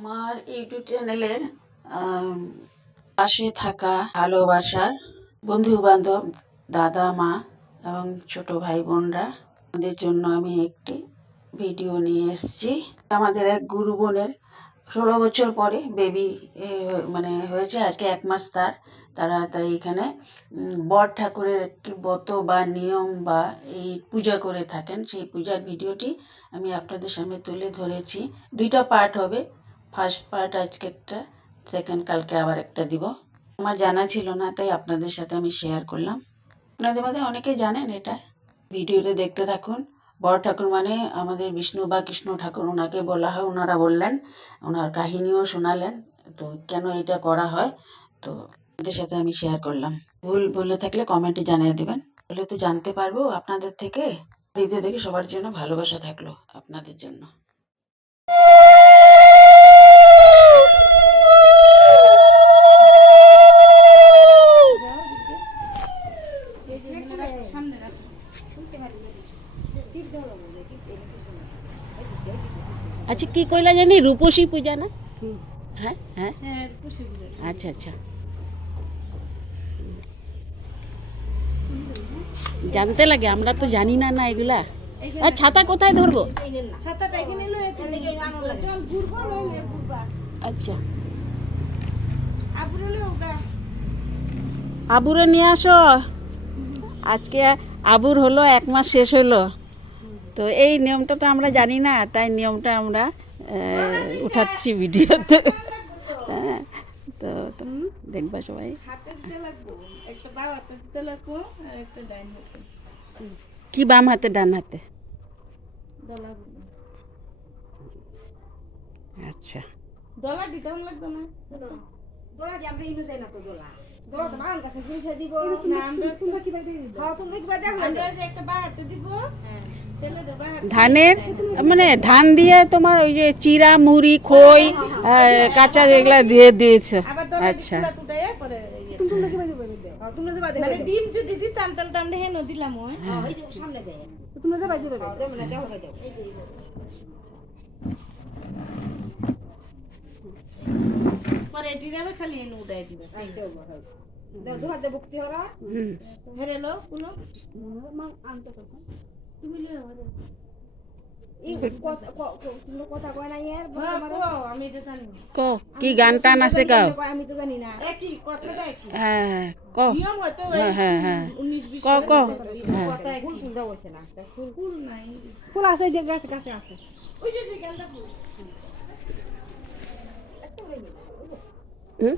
আমার ইউটিউব চ্যানেলের পাশে থাকা ভালোবাসার বন্ধু বান্ধব, দাদা মা এবং ছোট ভাই বোনরা, আমাদের জন্য আমি একটি ভিডিও নিয়ে এসেছি। আমাদের এক গুরু বোনের 16 বছর পরে বেবি হয়েছে, আজকে 1 মাস তারা তাই এখানে বর ঠাকুরের একটি ব্রত বা নিয়ম বা এই পূজা করে থাকেন। সেই পূজার ভিডিওটি আমি আপনাদের সামনে তুলে ধরেছি। 2টা পার্ট হবে। ফার্স্ট পার্ট আজকে একটা, সেকেন্ড কালকে আবার একটা দিব। আমার জানা ছিল না, তাই আপনাদের সাথে আমি শেয়ার করলাম। আপনাদের মধ্যে অনেকে জানেন এটা। ভিডিওতে দেখতে থাকুন। বড় ঠাকুর মানে আমাদের বিষ্ণু বা কৃষ্ণ ঠাকুর, ওনাকে বলা হয়। ওনারা বললেন, ওনার কাহিনীও শোনালেন, তো কেন এটা করা হয় তো আপনাদের সাথে আমি শেয়ার করলাম। ভুল বলে থাকলে কমেন্টে জানিয়ে দেবেন, বলে তো জানতে পারবো আপনাদের থেকে। হৃদয় থেকে সবার জন্য ভালোবাসা থাকলো আপনাদের জন্য। আচ্ছা, কি কইলা জানি, রূপসী পূজা না? হ্যাঁ হ্যাঁ, রূপসী পূজা। আচ্ছা আচ্ছা, জানতে লাগে, আমরা তো জানি না না এগুলা। আর ছাতা কোথায় ধরবো? ছাতাটা এখানে লয়ে চল ঘুরবো, লয়ে ঘুরবা। আচ্ছা, আবুরে লয়ে ওগা। আবুরে নিয়ে আসো। আজকে আবুর হলো 1 মাস শেষ হলো, তো এই নিয়মটা তো আমরা জানি না, তাই নিয়মটা আমরা উঠাচ্ছি ভিডিওতে। হ্যাঁ, তো দেখবা সবাই। হাতে দিতে লাগবো, একটা বাম হাতে দিতে লাগবো আর একটা ডাইন হাতে। কি বাম হাতে ডান হাতে? দলা দিবো। আচ্ছা, দলা দিতে লাগবে না। দোলা দি আমরা ইনো যাই না তো দোলা দোলা তো বাগান কাছে পয়সা দিব না, আমরা তোমরা কি বাইতে দিব হ্যাঁ তোমরা কি বাইতে আমরা যে একটা বাম হাতে দিব, ছেলেদের বাম হাতে ধানের মানে ধান দিয়ে তোমার ওই যে চিরা মুড়ি খই কাঁচা যেগুলা দিয়ে দিয়েছে। আবার দলা আচ্ছা, টুটাইয়া পরে তোমরা কি বাইতে বাইতে দাও তোমরা যে বাইতে মানে ডিম যদি দিতাম তাহলে তো আমরা হেনো দিলাম। ওই হ্যাঁ এই যে সামনে দেয় তোমরা যে বাইতে দাও দেব না দেও বাইতে এই যে পরে এটি যাবে, খালি হেনো উঠাই দিবে। আচ্ছা দাও জোহার দে ভক্তি হরা হেরেলো কোনো মা আনতো কথা তুমি লিয়ে হরে। এই কথা তোমরা কথা কয় না ইয়ার হ্যাঁ, আমি এটা জানি না। ক কি গান টান আছে কাও? আমি তো জানি না একই কথাটা একই। হ্যাঁ ক, নিয়ম হয়তো হ্যাঁ হ্যাঁ হ্যাঁ 19-20 ক ক, হ্যাঁ কথা একই। ফুল ফুল দাও হইছে না ফুল নাই, ফুল আছে যে গাছ কাছে আছে ওই যে গেন্দা ফুল। হুম?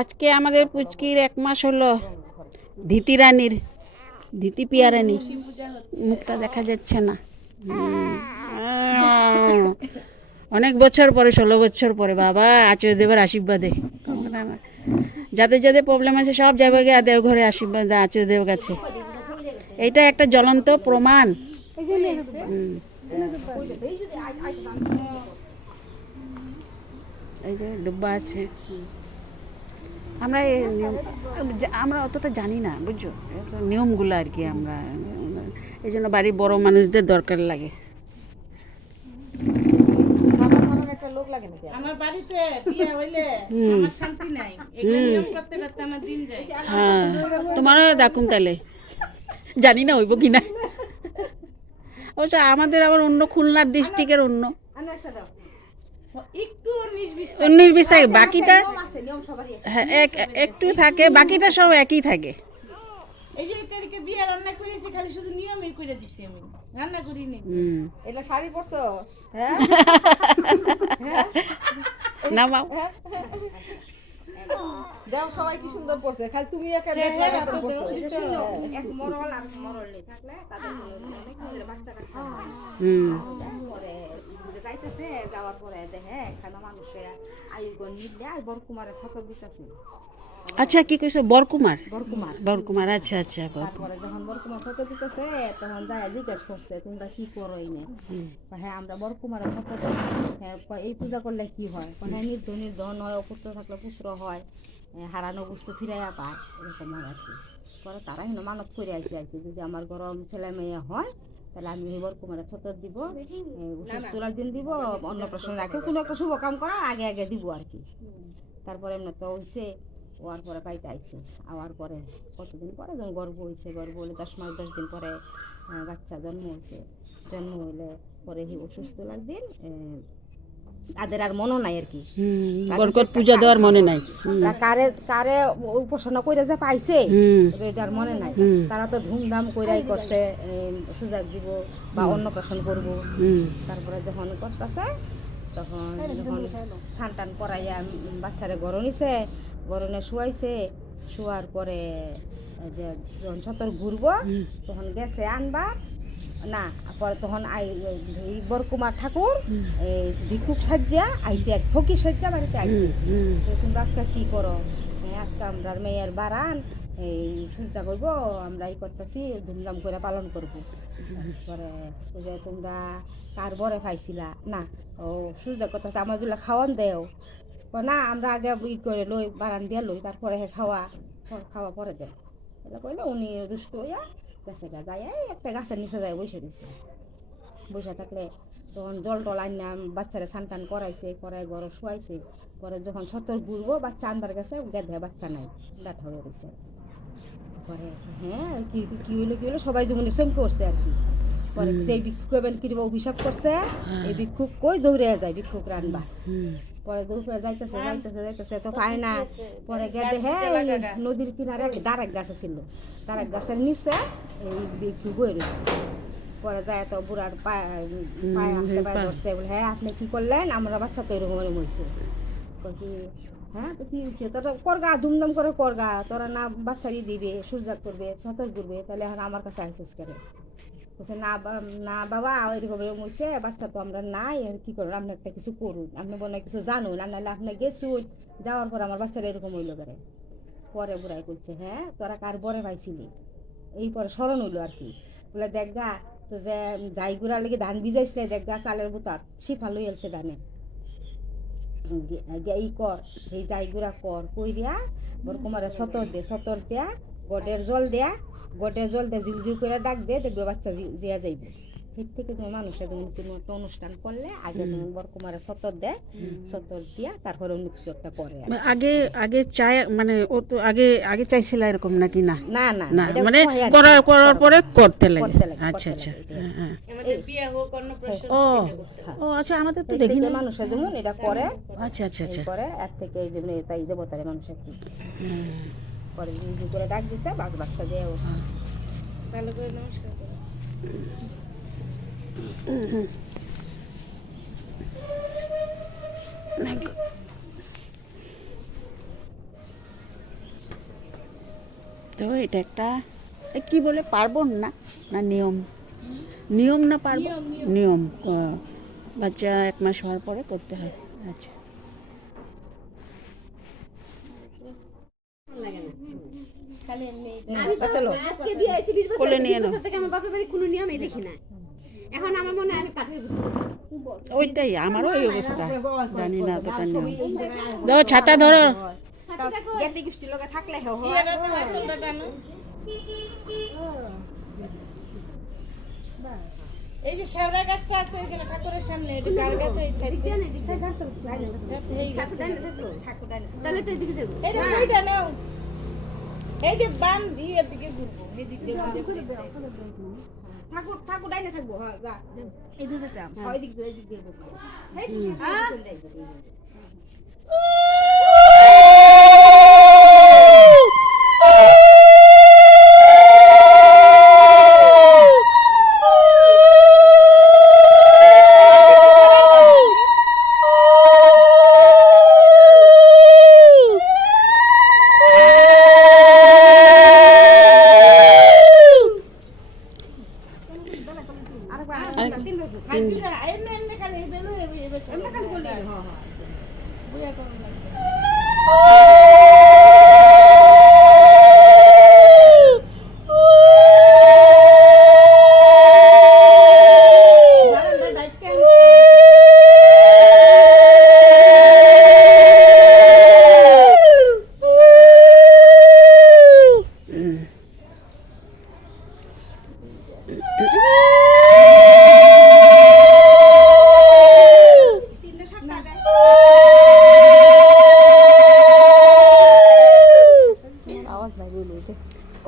আজকে আমাদের পুচকির 1 মাস হলো। ধীতি রানীর, ধীতি পিয়া রানী, মুখটা দেখা যাচ্ছে না। অনেক বছর পরে, 16 বছর পরে বাবা আচার্য দেবের আশীর্বাদে। যাদের যাদের প্রবলেম আছে সব যাবে গিয়ে দেওঘরে আশীর্বাদ আচার্য দেব কাছে। এইটা একটা জ্বলন্ত প্রমাণ। এই যে দুব্বা আছে। আমরা অতটা জানি না, বুঝছো, নিয়মগুলো আর কি। আমরা এই জন্য বাড়ির বড় মানুষদের দরকার লাগে। একটা লোক লাগে নাকি আমার বাড়িতে বিয়ে হইলে আমার শান্তি নাই, এগুলো নিয়ম করতে করতে আমার দিন যায়। হ্যাঁ, তোমারও ডাকুন তাহলে, জানি না হইব কিনা। অবশ্য আমাদের আবার অন্য, খুলনার ডিস্ট্রিক্টের অন্য আনো একটা দাও একটু 19-20 19-20 থাকে, বাকিটা নিয়ম আছে নিয়ম সবারই আছে হ্যাঁ একটু থাকে, বাকিটা সব একই থাকে। এই যে তারিখে বিয়ে রান্না করেছি, খালি শুধু নিয়মই করে দিছি, আমি রান্না করিনি। এটা শাড়ি পরছো হ্যাঁ না মাও, দাও সবাই কি সুন্দর পরছে, খালি তুমি একা দেখো পরছো। শুনো এক মরল আর মরল নেই থাকলে তাদের অনেক হলে বাচ্চা কাচ্চা পরে যাইতেছে, যাওয়ার পরে দেখে এখানে মানুষে আয়ুগণ নিলে আর বরকুমারের শতক দিতেছে। আচ্ছা কি কইছো? বরকুমার, বরকুমার বরকুমার, আচ্ছা আচ্ছা। তারপরে যখন বরকুমার শতক দিতেছে তখন যায় জিজ্ঞেস করছে তোমরা কি করো এনে? হ্যাঁ আমরা বরকুমারের শতক দিই। হ্যাঁ এই পূজা করলে কি হয়? হ্যাঁ নির্ধন হয়, অপুত্র থাকলে পুত্র হয়, হারানো বস্তু ফিরাইয়া পায়, এরকম হয় আর কি। পরে তারা হেন মানত করে আইছে আর কি, যদি আমার গরম ছেলে মেয়ে হয় তাহলে আমি এবার কুমারে ছতর দিব, উচ্ছ্বাস তোলার দিন দিব, অন্নপ্রাশন রাখে কোনো একটা শুভ কাম করার আগে আগে দিব আর কি। তারপরে এমনি তো হয়েছে, হওয়ার পরে পাইতে আইছে, আওয়ার পরে কতদিন পরে যখন গর্ভ হয়েছে, গর্ভ হলে 10 মাস 10 দিন পরে বাচ্চা জন্ম হয়েছে। জন্ম হইলে পরে এই অসুস্থ তোলার দিন তাদের আর মনে নাই আর কি, বরকত পূজা দেওয়ার মনে নাই। কারে কারে উপাসনা করে যে পাইছে এটার মনে নাই। তারা তো ধুমধাম কইরাই করছে, সুজাক দিব বা অন্নপ্রাশন করব। তারপরে যখন করতেছে তখন যখন সানটান করাইয়া বাচ্চারে গরম নিছে, গরমে শুয়াইছে, শুয়ার পরে যে যখন ছতর ঘুরবো তখন গেছে আনবা না, পরে তখন বরকুমার ঠাকুর এই ভিক্ষুক সাজ্জা আইসে, এক ফকির সাজ্জা বাড়িতে আইসে। তোমরা আজকে কি করো? আজকে আমরা মেয়ের বারান এই সূর্যা করবো, আমরা এই করতেছি, ধুমধাম করে পালন করবো। তারপরে যে তোমরা কার বরে খাইছিলা না, ও সূর্যা কথা আমার যেগুলো খাওয়ান দেও না, আমরা আগে ই করে লই, বারান দিয়ে লই, তারপরে খাওয়া খাওয়া পরে দেন। এটা কইলে উনি রুষ্ট হইয়া গাছে যায়, একটা গাছের নিচে যায় বসে দিচ্ছে। বসে থাকলে তখন জল টল আইনা বাচ্চারা স্নান টান করাইছে, করাই ঘরে শুয়াইছে। পরে যখন ছতর ঘুরবো বাচ্চা আনবার গেছে, গেধে বাচ্চা নাই, ডাঠা হয়ে রয়েছে। পরে হ্যাঁ কি কি হইলো সবাই যেমন সেম করছে আর কি। পরে সেই ভিক্ষুক এবার কিরবা অভিশাপ করছে, এই ভিক্ষুক কই দৌড়ে যায় ভিক্ষুক রানবা। পরে দৌড়ে যাইতেছে তো পায় না। পরে গেদে হ্যাঁ নদীর কিনারে দাঁড়াক গাছ ছিল, দাঁড়াক গাছের নিচে এই ভিক্ষুক বই রয়েছে। পরে যায় তো বুড়ার পায়ে হাতে পায়ে ধরছে, বলে হ্যাঁ আপনি কি করলেন, আমরা বাচ্চা তো এরকম মরছে। কি হ্যাঁ তো কি হয়েছে, তোরা করগা ধুমধাম করে করগা, তোরা না বাচ্চারই দিবে, সূর্যাগ করবে, ছতর করবে, তাহলে এখন আমার কাছে আইসিস করে। বলছে না না বাবা এরকম মরছে, বাচ্চা তো আমরা নাই, কি করুন আপনি একটা কিছু করুন, আপনি বলে কিছু জানুন, আর নাহলে আপনি গেছুন, যাওয়ার পর আমার বাচ্চারা এরকম হইলো করে। পরে বুড়াই করছে হ্যাঁ তোরা কার বরে পাইছিলি, এই পরে স্মরণ হইলো আর কি। বলে দেখ গা তো যে যাই গুড়া লেগে ধান ভিজাইছে, দেখ গা চালের বুতাত শিফা লই এলছে ধানে, ই কর এই যাই গুড়া কর কইরিয়া বরকুমারে সতর দে, সতর দেয়া গটের জল দেয়া, গটের জল দেয়া জিউ জিউ করে ডাক দে, দেখবে বাচ্চা জিয়া যাইবে। এর থেকে তুমি মানুষের যেমন কোনো একটা অনুষ্ঠান করলে আগে তুমি বরকুমারে সতর দেয়, সতর দিয়া তারপরে অন্য কিছু একটা করে। আগে আগে চাই মানে ও তো আগে আগে চাইছিল এরকম নাকি? না না না না মানে করার পরে করতে লাগে। আচ্ছা আচ্ছা হ্যাঁ আমাদের বিয়ে হোক অন্নপ্রাশন ও ও আচ্ছা আমাদের তো দেখি না। মানুষের যেমন এটা করে আচ্ছা আচ্ছা আচ্ছা করে এর থেকে এই যেমন তাই দেবতারে মানুষের কি পরে জিউ করে ডাক দিছে, বাচ্চা দিয়ে ভালো করে নমস্কার করো। তো এটা একটা কি বলে পার্বণ না না নিয়ম, নিয়ম না পার্বণ, নিয়ম বাচ্চা 1 মাস হওয়ার পরে করতে হয়। আচ্ছা খালি এমনি চলো আজকে বিয়ে হয়েছে 20 বছর, কোলে নিয়ে 20 নাও। বছর থেকে আমার বাপের বাড়ি কোনো নিয়মই দেখি না। এখন আমার মনে হয় আমি কাঠের ওইটাই আমারও এই অবস্থা, জানি না অতটা নিয়ম। ধরো ছাতা ধরো, গেতে গোষ্ঠীর লগে থাকলে বিয়েটা তো আসলটা টানো। এই যে শেওড়া গাছটা আছে এখানে ঠাকুরের সামনে, এটা কার গাছে এই সাইডে তাহলে তো এদিকে যাবো। এইটা ওইটা নাও, এই যে বান দিয়ে এদিকে ঘুরবো, এদিক দিয়ে ঠাকুর ঠাকুর ডাইনে থাকবো। হ্যাঁ যা এই দুটো চাপ ওই দিক দিয়ে খাইছিরা এমনি এমনি খালি এই বেলু এমনি খালি বলি হ্যাঁ হ্যাঁ বুয়া করুন লাগবে। তিনটে সাতটা দেয়। আওয়াজ নাই বলি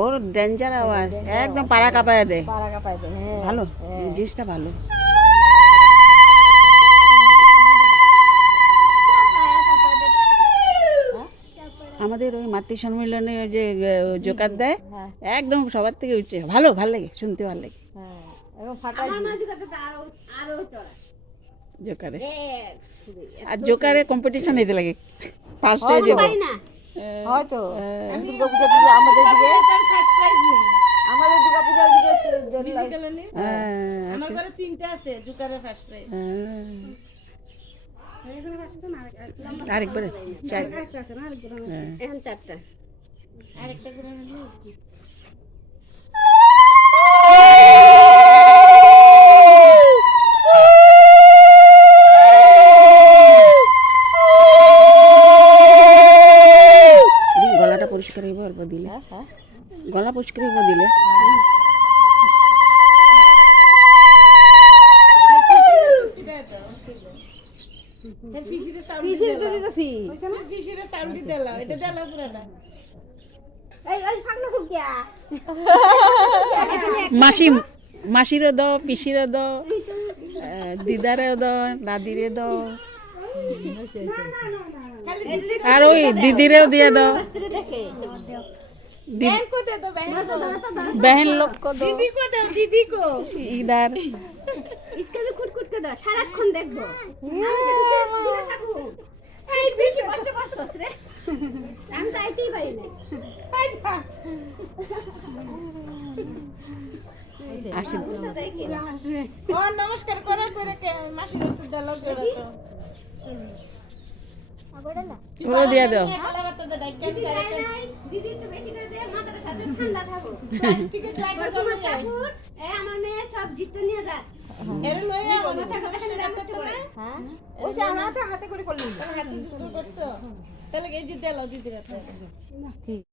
ওর ডেঞ্জার আওয়াজ, একদম পাড়া কাঁপায় দেয়। পাড়া কাপাই দেয়। হ্যাঁ ভালো, জিনিসটা ভালো। আমাদের ওই মাতৃ সম্মেলনে ওই যে জোকার দেয়, একদম সবার থেকে উঠছে, ভালো লাগে, শুনতে ভালো লাগে হ্যাঁ এবং ফাটাই আমার মাঝে কথা তো আরো চড়া জোকারে। এক শুধু আর জোকারে কম্পিটিশন হইতে লাগে, ফার্স্ট হয়ে যাবো। পারি না হয়তো দুর্গা পূজা আমাদের দিকে ফার্স্ট প্রাইজ নেই আমাদের দুর্গা পূজার দিকে মিউজিক্যালে নেই হ্যাঁ, আমার ঘরে 3টা আছে জুকারের ফার্স্ট প্রাইজ আরেকবারে চাই। এখন 4টা আরেকটা করে নিলে গলাটা পরিষ্কার হইব অল্প দিলে, গলা পরিষ্কার হইব দিলে। ফিশিরে সাউন্ড দিলা এটা দিলা পুরাটা এই ওই ফাগনা খুকিয়া মাসিরও দাও, পিসিরও দাও, দিদারেও দাও, দাদিরে দাও, আর ওই দিদিরেও দিয়ে দাও। দেখে बहन को दे दो बहन को बहन लोग को दो, दीदी को दो दीदी को इधर इसके भी कुट के दाও সারাক্ষণ দেখবো দূরে থাকো এই বেশি কষ্ট করছস রে আমি তো আইতেই পারি না আসি। और नमस्कार करो करे के मासी को दलो करो तो ওরা দিয়ে দাও। खाला बात दे डाक्या सारे দিদি তো বেশি করে দে মাথাটা সাথে ঠান্ডা থাকো प्लास्टिक के ग्लास তোমার ঠাকুর এই আমার মেয়ে সব জিতে নিয়ে যাক এর লয়ে মাথা কথা শুনে রাখতে পারে হ্যাঁ ওই যে আমার হাতে করে করলি হাতে জুতো করছো তাহলে এই যে দেলো দিদি রাতে